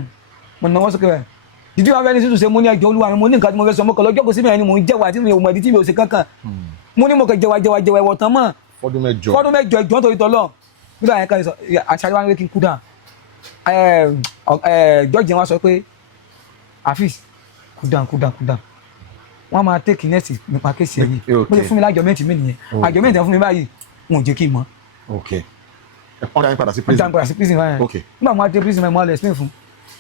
mo náwó sókè rẹ̀ dídí wọn fẹ́ ní sísù ṣe mo ní ẹjọ́ olúwa mo ní nǹkan tí mo fẹ́ sọ mo kàn lọ́jọ́ kò sí mẹ́rin ni mò ń jẹ́wàá tí mi ò mọ̀ ìdí tí mi ò ṣe kankan mo ní mo kàn jẹ́wàá ẹ̀wọ̀ tán mọ́ fọ́dún mẹ́jọ ìjọ́ nítorí tọ́lọ́ nígbà yẹn kan sọ àṣàyàn wa ń wé kí n kú dà jọ́ọ̀jì wọn sọ pé Afeez kú dà wọ́n máa tẹ́kì nẹ́ẹ̀sì nípa kéèsì ẹ̀yìn bó ṣe fún mi lájọmẹ́ǹtì mi nìyẹn àjọmẹ́ǹtì fún mi báyìí wọn ò jẹ́ kí n mọ̀. ọ̀dà yín padà sí prison báyìí nígbà mo wá dé prison mo lọ explain fún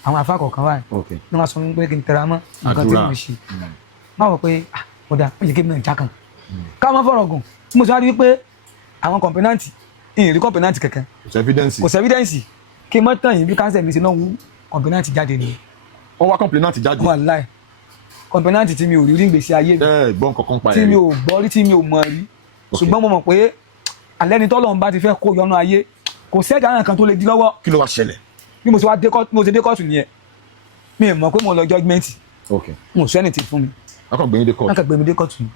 àwọn afá kọ̀ọ̀kan báyìí ní wọ́n sọ pé kí n tẹra mọ́ nǹkan tí mo ṣe máa wọ̀ pé ọ̀dà ó yẹ kí n náà já kan ká má fọ̀rọ̀ gùn mo sọ wá rí pé àwọn kọ̀mpẹ́nàntì ìrìn kọ̀mpẹ́nàntì kankan kò sí evidence kí n mọ́ tàn yín bí káńsẹ̀ mi ṣe náà wú kọ̀mpẹ́nàntì jáde ni. wọ́n wá kọ̀mpẹ́nàntì jáde. wàláì kọ̀mpẹ́nàntì tí mi ò rí rí gbèsè ayé mi tí mi ò gbọ́ rí tí mi ò mọ̀ rí ṣùgbọ́n mo mọ̀ pé alẹ́ ni tọ́lọ́run bá ti fẹ́ kó yọnu ayé kò sẹ́jà náà kan tó lè di lọ́wọ́. kí ló wá ṣẹlẹ̀. bí mo ṣe dé kóòtù nìyẹn mi ò mọ̀ pé mo lọ judgement mo sọ ẹni tí fún mi. wọ́n kàn gbé mi dé kóòtù. ni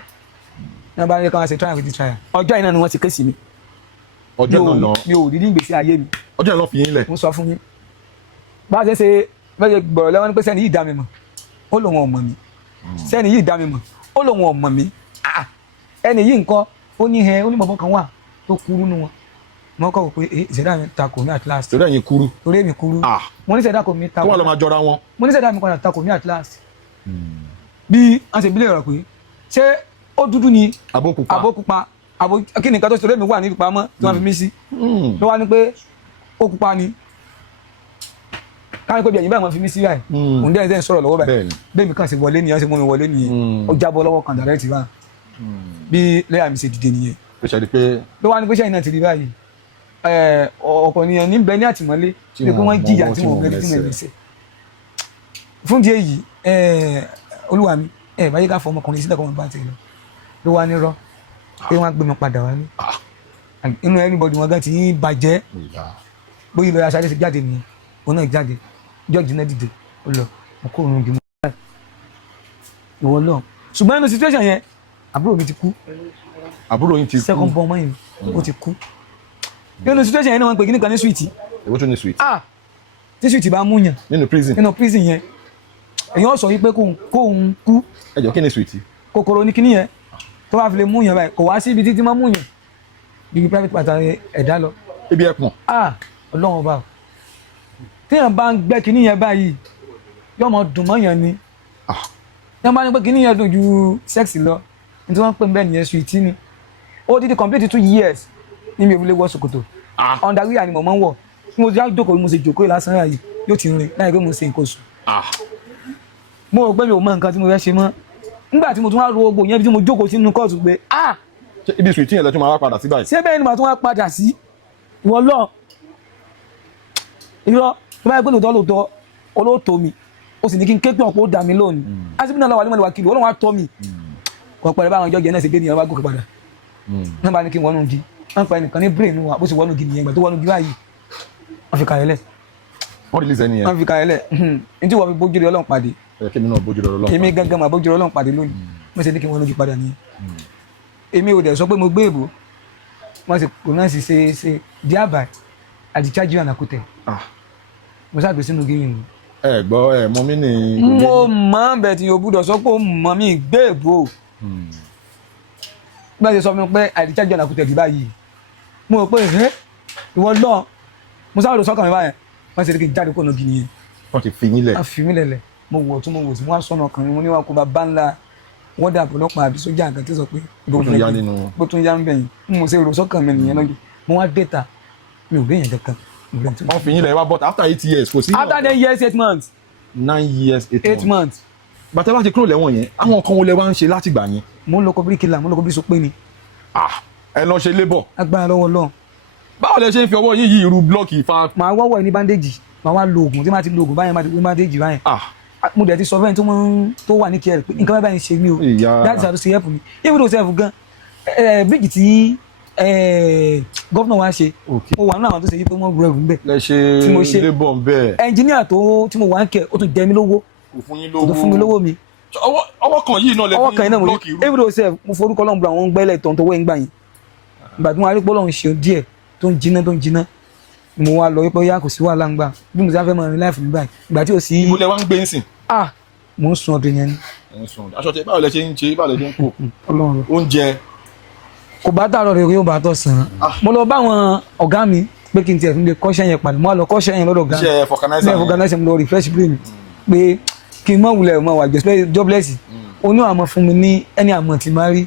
wọ́n bá rí káwọn ṣe trial with the trial ọjọ́ yìí náà ni wọ́n ti kéèsì mi. ọjọ́ náà lọ mi ò rí ní gbèsè ayé mi. ọjọ́ yẹn lọ fi yín lẹ̀. mo sọ fún yín bá a ṣe bẹ́ẹ̀ gbọ̀rọ̀ lẹ́wọ́n ní pé sẹ́ni yìí dá mi mọ̀ ó lòun ò mọ̀ mi sẹ́ni yìí dá mi mọ̀ ó lòun ò mọ̀ mi ẹni yìí nǹkan ó ní ẹ onímọ̀fọ́ kan wà tó kúrú nu wọn mo kọ́ wò pé ìṣẹ̀dá mi takò mí at last. ìṣẹ̀dá yín kúrú. torí èmi kúrú mo ní ìṣẹ̀dá kò mí takò. kó wà lọ́ máa jọra wọn. mo ní ìṣẹ̀dá mi kan takò mí at last. bí wọ́n ṣe bílẹ̀ rọ̀ pé ṣé ó dúdú ni àbókùpa kí ni nǹkan tó ṣe torí èmi wà ní ìpamọ́ tí wọ́n fi mí sí. ló wá ní pé ó pupa ni káyọ̀ pé bí ẹ̀yin báyìí wọ́n fi mí sí báyìí òun dẹ́rẹ́ dẹ́rẹ́ sọ̀rọ̀ lọ́wọ́ báyìí bẹ́ẹ̀ mi kàn ṣe wọlé nìyẹn ṣe mú mi wọlé nìyẹn ó jábọ́ lọ́wọ́ kan dàrẹ́tì wá bí lẹ́yà mi ṣe dìde nìyẹn. ló wá ní pé sẹ́yìn náà ti rí báyìí ọ̀pọ̀ ènìyàn ní bẹ ní àtìmọ́lé pé wọ́n jìyà tí wọ́n bẹ̀rẹ̀ tí wọ́n lè ṣe. fún díẹ̀ yìí olúwa mi báyìí ká fọ ọmọkùnrin sílẹ̀ kọ́ wọn bá tẹ̀ lọ ló wá ní rọ́ pé wọ́n á gbé mi padà wálé inú everybody wọn gan ti ń bàjẹ́ bóyá lọ́ọ́ aṣáájú ti jáde nìyẹn òun náà jáde george náà dìde ó lọ mo kó òun dì mọ́ ìwọ lọ ṣùgbọ́n nínú situation yẹn àbúrò mi ti kú àbúrò yín ti kú second born mọ́ yìí ó ti kú nínú situation yẹn náà wọ́n pè kí nìkan ní sweet. èwo tó ní sweet. tí sweet bá mú yàn nínú prison yẹn èèyàn sọ wípé kóun kú. ẹ jọ kí ni sweet. kòkòrò ní kíní yẹn tó bá fi lè mú yàn báyìí kò wá sí ibi títí máa mú yàn bíi private pàtàkì ẹ̀dá lọ. ebi ẹ pọ̀n. ọlọ́run ọba o téèyàn bá ń gbẹ́ kíní yẹn báyìí yóò mọ dùn mọ́ yàn ni téèyàn bá ní pé kíní yẹn dùn ju sex lọ ní tí wọ́n ń pè bẹ́ẹ̀ nìyẹn sweet ni ó ti di complete 2 years ní mi ò lè wọ ṣòkòtò underwear ni mo máa ń wọ̀ tí mo ti jókòó mo ṣe jókòó lásán yìí yóò ti rìn láì pé mo ṣe nǹkan oṣù mo rò pé mi ò mọ nǹkan tí mo fẹ́ ṣe mọ́ nígbà tí mo tún wá ro ogbò yẹn bí tí mo jókòó sínú kóòtù pé ibi sweet yẹn lọ tún máa wá padà sí báyìí. ṣé bẹ́ẹ̀ ni màá tún wá padà sí ìwọ lọ irọ́ tó bá yẹ pé lóòótọ́ olóòótọ́ mi ó sì ní kí n ké pé ọ̀pọ̀ ó dà mí lónìí àti bí náà lọ́wọ́ alimọ̀lẹ́wà kìlọ̀ ọlọ́run á tọ́ mi kò pẹ̀lú báwọn ọjọ́ jẹ́ náà ṣe gbé nìyẹn bá gòkè padà náà bá ní kí n wọnú igi wọ́n pa ẹnìkan ní brain wa bó ṣe wọnú igi nìyẹn ìgbà tó wọnú igi báyìí wọ́n fi kàyẹ́lẹ̀ wọ́n release ẹni yẹn. wọ́n fi kàyẹ́lẹ̀ ní tí wọ́n fi bójú rẹ̀ ọlọ́run pàdé kí mi náà bójú rẹ̀ ọlọ́run. èmi gangan mà bójú rẹ̀ ọlọ́run pàdé lónìí wọ́n ṣe ní kí n wọnú igi padà nìyẹn èmi ò dẹ̀ sọ pé mo gbé èbò wọ́n sì kò náà sì ṣe díàbà àdìchájú ànàkútẹ̀ mo ṣàgbé sínú igi yìí ẹ gbọ́ ẹ mọ mí ní. mo mọ̀ bẹ́ẹ̀ tí o gbúdọ̀ sọ pé o mọ̀ mí gbé èbò bí wọ́n ṣe sọ fún mi pé àdìchájú ànàkútẹ̀ dì báyìí mo rò pé ìwọ lọ mo sáré lọ sọ́kàn mi báyẹn wọ́n ṣe ní kí n jáde kó lọ gidi yẹn. wọ́n ti fi yín lẹ̀. a fi mí lẹ̀lẹ̀ mo wọ̀ tún mo wò sí mo wá sọ́nà ọkàn mi mo ní wàá kó bá ńlá wọ́n dà ọlọ́pàá àbí sójà àgàn tí sọ pé bó tún yá nínú. bó tún yá ń bẹ̀yìn mo ṣe rò sọ́kàn mi nìyẹn lọ́jọ́ mo wá dẹ́ta mi ò béèyàn kankan. wọ́n fi yín lẹ̀ wá but after 8 years kò sí. after 10 years 8 months. 9 years 8 months. 8 months. bàtà bá ti kúrò lẹ́wọ̀n yẹn àwọn kan wo lẹ wá ń ṣe láti gbà yẹn. mo ń lọ kọ bíríkìlà mo ń lọ kọ bí so pé ni. ẹ lọ ṣe labour. agbára lọ́wọ́ lọ́n. báwo lẹ ṣe ń fi ọwọ́ yín yí irú blọọkì fa. màá wọ́wọ́ ẹ ní bandage màá wá lo oògùn tí màá ti lo oògùn báyẹn màá ti gbé bandage báyẹn. mo dẹ̀ ti sọ fẹ́ni tó wà ní kí ẹ rẹ̀ pé nǹkan báyìí ń ṣe mí o láti ṣàtúnṣe help mi even though self gan bíríkì tí gọ́fúnà wa ṣe mo wà nínú àwọn tó ṣe yí pé wọ́n rú ẹrù ńbẹ̀. lẹ ṣe labour ńbẹ̀. ẹnjìníà tí mo wà ń kẹ ó tún jẹ mí lówó kò fún yín kò tún fún mi lówó mi. ọwọ́ kan yìí náà lẹ ọwọ́ kan yìí náà mo ní even though self mo forúkọ lọ́nbùrọ̀ àwọn gbẹ́lẹ̀ tó ń tọwọ́ ẹ̀ ń gbà yín ìgbà tí mo wá rí pé Ọlọ́run ṣe díẹ̀ tó ń jiná mo wá lọ wípé yá kò sí wàhálà ń gbà bí mo ti fẹ́ mọ ní láìfù nígbà ìgbà tí ò sí. ìbúlẹ̀ wa ń gbé ń sìn. mo ń sun ọdún yẹn ni. aṣọ tẹ báwo lẹ ṣe ń ṣe báwo lẹ ṣe ń kó. Ọlọ́run oúnjẹ. kò bá tààrọ̀ rẹ̀ yóò bá tọ̀ sàn. mo lọ bá àwọn ọ̀gá mi pé kí n tiẹ̀ fi lè kọ́ṣẹ́ yẹn pàdé mo wá lọ kọ́ṣẹ́ yẹn lọ́dọ̀ ọ̀gá mi. iṣẹ́ fọkànáísà mo lọ refresh brain pé kí n mọ̀ wulẹ̀ mọ̀ wà jobless oní àmọ́ fún mi ní ẹni àmọ́ tí máa rí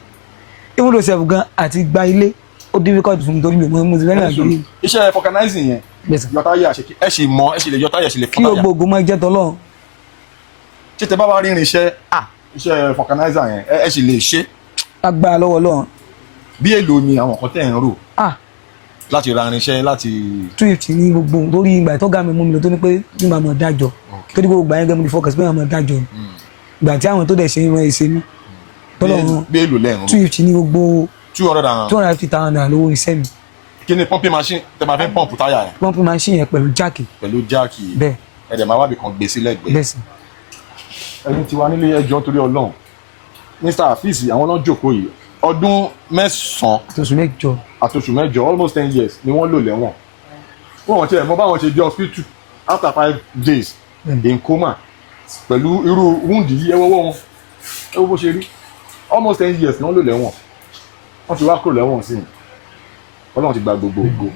even though self gan àti gba ilé ó difficult fún mi torí mi mo ti lẹ́yìn àgbèrè. iṣẹ́ fọkànáísì yẹn yọtáyà ẹ sì mọ ẹ sì lè yọtáyà ẹ sì lè fọtáyà. kí gbogbo máa jẹ́ tọ́lọ́. títẹ bá wá rí iṣẹ́ fọkànáísà yẹn ẹ sì lè ṣe. agbára lọ́wọ́ lọ́wọ́. bí èlò ni àwọn kan tẹ̀ ń rò láti ra irinṣẹ́ láti. 250 ní gbogbo torí ìgbà tó ga mi mú mi lọ tó ní pé bí màá mọ̀ dájọ́ torí gbogbo ìgbà yẹn gẹ́gẹ́ mo ti focus pé màá mọ̀ dájọ́ ìgbà tí àwọn tó dẹ̀ ṣe ń rán ẹsẹ̀ mi. bí èlò lẹ́rùn. 250 ní gbogbo 250,000 naira lówó iṣẹ́ mi. kí ni pumping machine tẹ máa fẹ́ pọ́ǹpù táyà yẹn. pumping machine yẹn pẹ̀lú jáàkì. bẹ́ẹ̀ ẹ̀dẹ̀ máa wábì kan gbé sí lẹ́gbẹ̀ẹ́. bẹ́ẹ̀ sì. ẹni tí wàá nílé ẹjọ́ torí Ọlọ́run Mr. Afeez àwọn náà jókòó yìí ọdún 9 àtòṣù mẹ́jọ almost 10 years ni wọ́n lò lẹ́wọ̀n wọ́n ti ẹ̀ mọ́ báwọn ṣe dé hospital after 5 days in coma pẹ̀lú irú wúndì yìí ẹwọ́wọ́ wọn ẹwọ́ bó ṣe rí almost 10 years ni wọ́n lò lẹ́wọ̀n wọ́n ti wá kúrò lẹ́wọ̀n sí i Ọlọ́run ti gba gbogbo ògo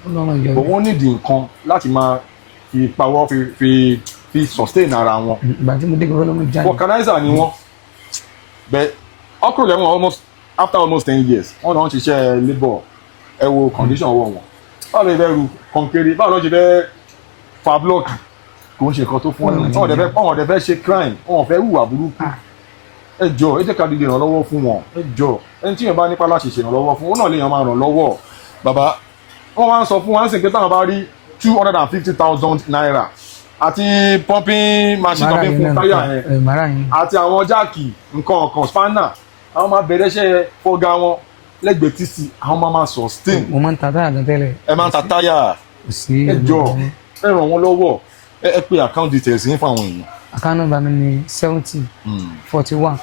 but wọ́n nídìí nǹkan láti máa fi pawọ́ fi sustain ara wọn vulcanizer ni wọ́n but wọ́n kúrò lẹ́wọ̀n after almost 10 years wọ́n náà ń ṣiṣẹ́ labour ẹ wo condition ọwọ́ wọn báwo lè fẹ́ ru kọ̀ǹkéré báwo ló ṣe fẹ́ fa blọọkì kò ń ṣe nǹkan tó fún wọn wọn ọ̀dẹ̀ fẹ́ ṣe crime wọn fẹ́ hùwà burúkú ẹ jọ̀ọ́ ẹ jẹ́ ká dìde ìrànlọ́wọ́ fún wọn ẹ jọ̀ọ́ ẹni tí yẹn bá nípa láti ṣe ìrànlọ́wọ́ fún wọn náà lè yàn máa ràn lọ́wọ́ bàbá wọn wá ń sọ fún wọn sì pé táwọn bá rí 250,000 naira àti pumping machine tó fi fún táyà yẹn àti àwọn jáàkì nǹkan ọ̀kan spanner àwọn máa bẹ̀rẹ̀ iṣẹ́ fọ́gá wọn lẹ́gbẹ̀ẹ́ títì àwọn máa sustain. mo máa ń ta táyà gan tẹ́lẹ̀. ẹ máa ń ta táyà ẹ jọ̀ọ́ ẹ ràn wọ́n lọ́wọ́ ẹ pé account details yín fún àwọn èèyàn. account number mi ni 70 41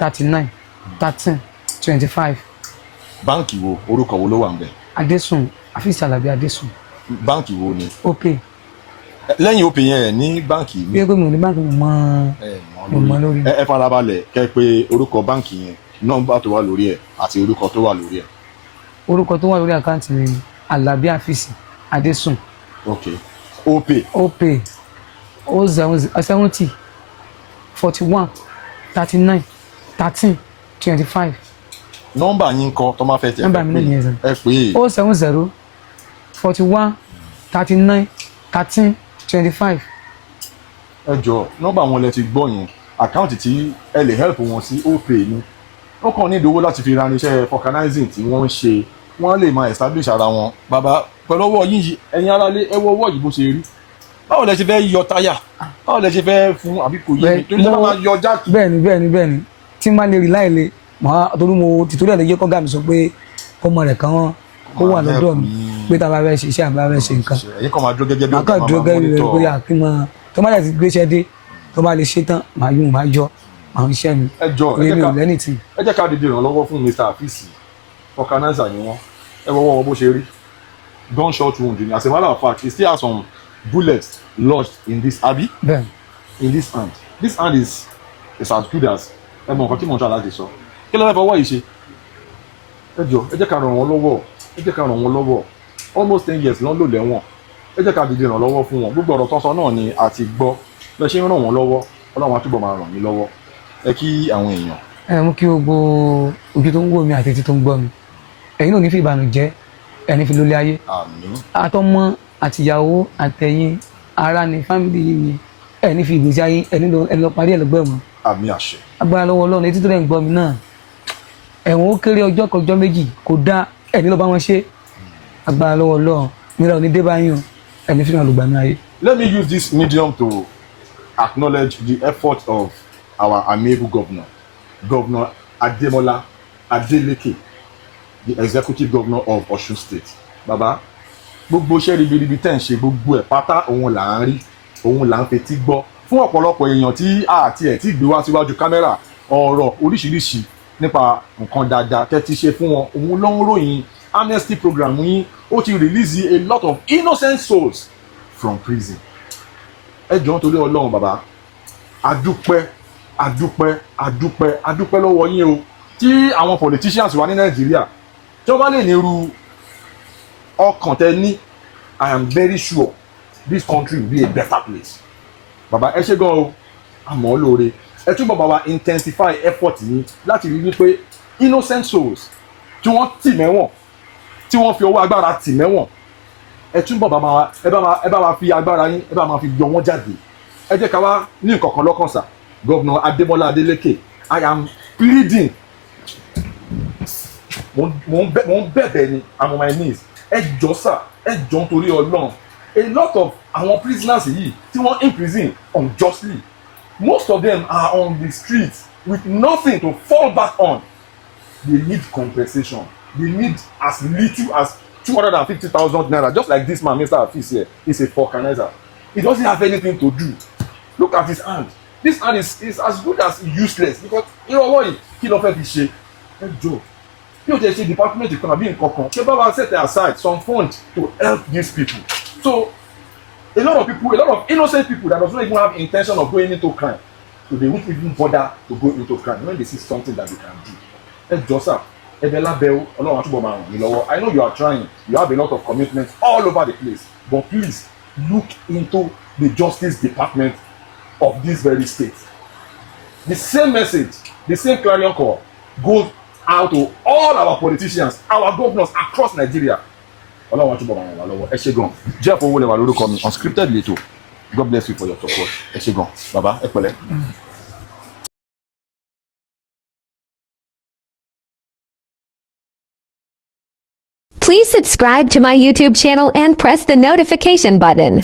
39 13 25. báǹkì wo orúkọ wo ló wà ń bẹ̀. Adéṣùn Afeez Alabi Adéṣùn. báǹkì wo ni. Opay. lẹ́yìn Opay yẹn ní báǹkì mi. bí ẹ pé mi ò ní báǹkì mo mọ lórí. ẹ farabalẹ̀ kẹ́ pé orúkọ báǹkì yẹn nọ́mbà tó wà lórí ẹ̀ àti orúkọ tó wà lórí ẹ̀. orúkọ tó wà lórí àkáǹtì mi ni Alabi Afeez Adéṣùn. ok Opay 70 41 39 13 25. nọ́mbà yín kọ́ tó máa fẹ́ tẹ̀ nọ́mbà mi náà nìyẹn sàn. ẹ pé 070 41 39 13 25. ẹ jọ̀ọ́ nọ́mbà wọn lẹ ti gbọ́ yẹn àkáǹtì tí ẹ lè help wọn sí Opay ni wọ́n kàn ní ìdówó láti fi ra irinṣẹ́ vulcanizing tí wọ́n ń ṣe wọ́n lè máa establish ara wọn bàbá pẹ̀lú ọwọ́ yín yìí ẹ̀yin aráalé ẹ wo ọwọ́ yìí bó ṣe rí báwo lẹ ṣe fẹ́ yọ táyà báwo lẹ ṣe fẹ́ fún àbí kò yé mi torí ṣe máa yọ jáàkì. bẹ́ẹ̀ni tí n bá lè rí láìlè màá torí mo ti torí ẹ̀ lè jẹ́ kọ́gà mi sọ pé ọmọ rẹ̀ kan kó wà lọ́dọ̀ mi pé tá a bá fẹ́ ṣe iṣẹ́ àbí bá fẹ́ ṣe nǹkan. ẹ̀yin kan máa dúró gẹ́gẹ́ bí ọ̀gá máa dúró gẹ́gẹ́ bí pé àkínmọ́ tó má dẹ̀ ti gbéṣẹ́ dé tó bá lè ṣe tán màá yún màá jọ àwọn iṣẹ́ mi. ẹ jọ ẹ jẹ́ ká dìde ìrànlọ́wọ́ fún Mr. Afeez organizer ni wọ́n ẹ wọ́n wọ́n bó ṣe rí gunshot wound ni as a matter of fact he still has some bullets lodged in this abi in this hand. This hand is as good as ẹ mọ nǹkan tí mo ń tọ́ láti sọ kí ló fẹ́ fọwọ́ yìí ṣe ẹ jọ ẹ jẹ́ ká ràn wọ́n lọ́wọ́ almost 10 years lọ́n lò lẹ́wọ̀n ẹ jẹ́ ká dìde ìrànlọ́wọ́ fún wọn gbogbo ọ̀rọ̀ tó sọ náà ni a ti gbọ́ bẹ́ẹ̀ ṣe ń ràn wọ́n lọ́wọ́ Ọlọ́run á túbọ̀ máa ràn mí lọ́wọ́ ẹ kí àwọn èèyàn. ẹ mú kí gbogbo ojú tó ń wò mí àti etí tó ń gbọ́ mi ẹ̀yin náà ní fi ìbànújẹ́ ẹni fi lólé ayé àtọmọ àtìyàwó àtẹ̀yìn ara ní fámìlì yìí ni ẹni fi ìgbésí ayé ẹni lọ parí ẹ lọgbẹ mọ. àmì àṣẹ. agbára lọ́wọ́ Ọlọ́run etí tó lẹ ń gbọ́ mi náà ẹ̀wọ̀n ó kéré ọjọ́ kan ọjọ́ méjì kò dá ẹni lọ bá wọn ṣe agbára lọ́wọ́ Ọlọ́run nílò ní débáyàn ẹni fi hàn lùgbà ní ayé. Let me use this medium to acknowledge the effort of our amiable Governor Ademola Adeleke, the executive governor of Osun State. Baba, gbogbo iṣẹ́ ribiribi tẹ́ ń ṣe gbogbo ẹ̀ pátá òun là ń rí òun là ń fetí gbọ́ fún ọ̀pọ̀lọpọ̀ èèyàn tí àti ẹ̀ tí gbé wá síwájú kámẹ́rà ọ̀rọ̀ oríṣiríṣi nípa nǹkan dáadáa tẹ́ ti ṣe fún wọn òun ló ń ròyìn amnesty program yín ó ti release a lot of innocent souls from prison. ẹ jọ̀ọ́ nítorí Ọlọ́run bàbá adúpẹ́ lọ́wọ́ yín o tí àwọn politicians wà ní Nàìjíríà tí wọ́n bá lè ní irú ọkàn tẹ́ ní I am very sure this country will be a better place. Bàbá ẹ ṣé gan o àmọ́ lóore ẹ túbọ̀ bá wa intensify effort yín láti rí wípé innocent souls tí wọ́n tì mẹ́wọ̀n tí wọ́n fi ọwọ́ agbára tì mẹ́wọ̀n ẹ túbọ̀ ẹ bá wa fi agbára yín ẹ bá ma fi yọ wọ́n jáde ẹ jẹ́ ká wá ní nǹkan kan lọ́kàn sà Governor Ademola Adeleke I am pleading mo ń bẹ̀bẹ̀ ni I'm on my knees ẹ jọ̀ọ́ sà ẹ jọ̀ọ́ nítorí Ọlọ́run a lot of àwọn prisoners yìí tí wọ́n imprison unjustly most of them are on the streets with nothing to fall back on. They need compensation. They need as little as 250,000 naira just like this man Mr. Afeez here is a vulcanizer. He doesn't have anything to do. Look at his hand. This hand is as good as useless because ìrọ̀wọ́ yìí kí ló fẹ́ fi ṣe ẹ jọ̀ọ́ bí o jẹ́ ṣe department kan àbí nǹkan kan ṣé bá wa set aside some funds to help these people. So a lot of innocent people that does not even have intention of going into crime, so they won't even bother to go into crime when they see something that they can do. Ẹ jọ̀ọ́ sà, ẹ̀bẹ̀ lábẹ́ o, Ọlọ́run àtúbọ̀ máa ràn mí lọ́wọ́. I know you are trying, you have a lot of commitments all over the place, but please look into the Justice Department of this very state. The same message, the same clarion call goes out to all our politicians, our governors across Nigeria. Ọlọ́run àtúbọ̀ máa ràn wá lọ́wọ́ ẹ ṣé gan Jeff Owólẹ́wà lórúkọ mi Unscripted lẹ́tọ̀ God bless you for your support ẹ ṣé gan bàbá ẹ pẹ̀lẹ́. Please subscribe to my YouTube channel and press the notification button.